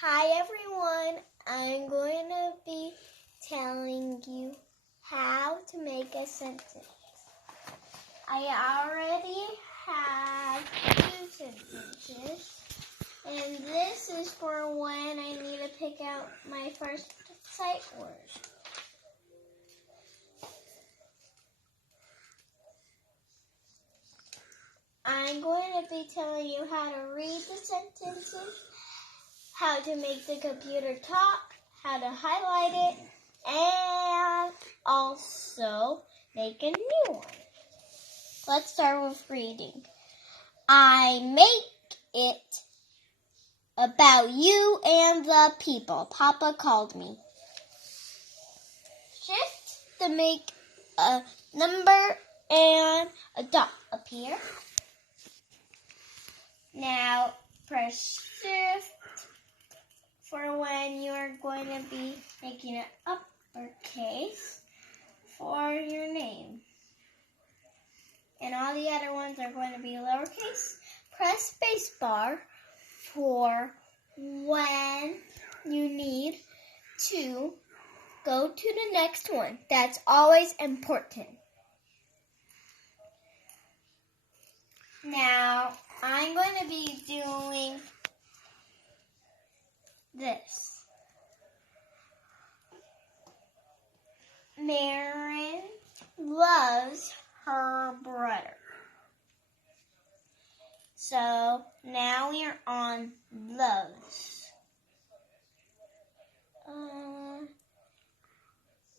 Hi everyone, I'm going to be telling you how to make a sentence. I already have 2 sentences, and this is for when I need to pick out my first sight word. I'm going to be telling you how to read the sentences, how to make the computer talk, how to highlight it, and also make a new one. Let's start with reading. I make it about you and the people. Papa called me. Shift to make a number and a dot appear. Now press Shift for when you're going to be making it uppercase for your name. And all the other ones are going to be lowercase. Press spacebar for when you need to go to the next one. That's always important. Now, I'm going to be doing this. Marin loves her brother. So now we are on loves.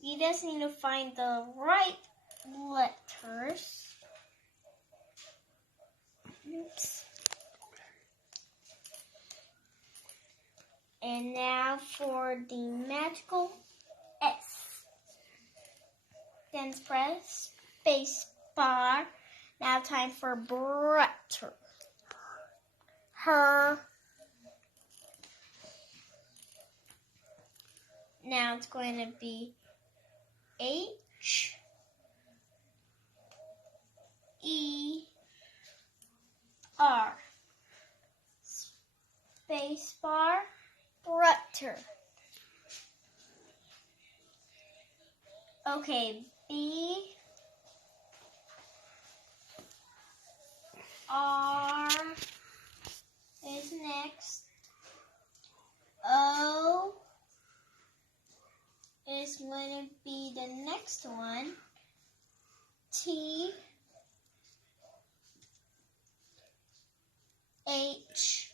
You just need to find the right letters. Oops. And now for the magical S. Then press space bar. Now time for brother. Her. Now it's going to be H E R. Space bar. Brother. Okay, B R is next. O is going to be the next one. T H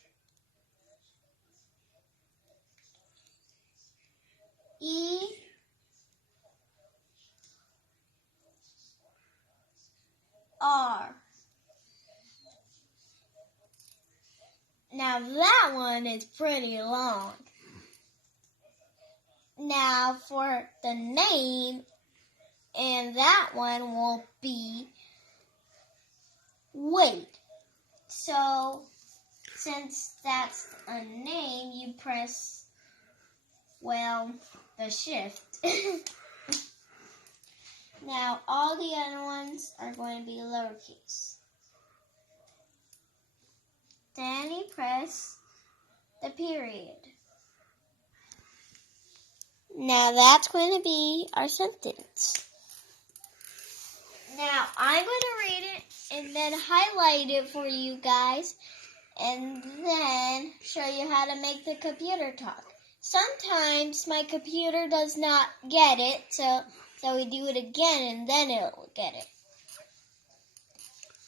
E R. Now that one is pretty long. Now for the name, and that one will be Wade. So since that's a name, you press, the shift. Now all the other ones are going to be lowercase. Then you press the period. Now that's going to be our sentence. Now I'm going to read it and then highlight it for you guys and then show you how to make the computer talk. Sometimes my computer does not get it, so we do it again and then it will get it.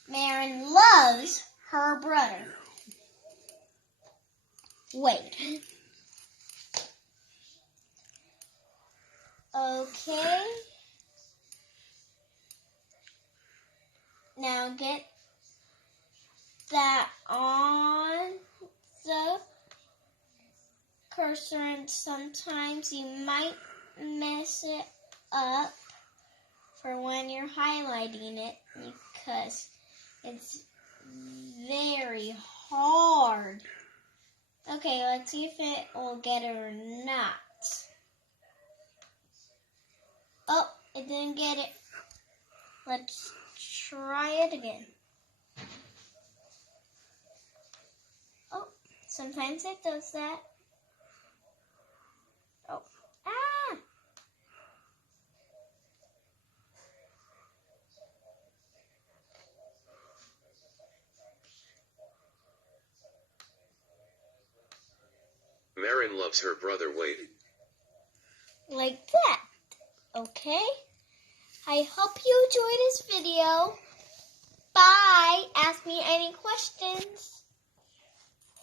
Marin loves her brother. Wait. Okay. Now get that on the cursor, and sometimes you might mess it up for when you're highlighting it because it's very hard. Okay, let's see if it will get it or not. Oh, it didn't get it. Let's try it again. Oh, sometimes it does that. Oh. Ah! Marin loves her brother Wade. Like that. Okay? I hope you enjoyed this video. Bye. Ask me any questions.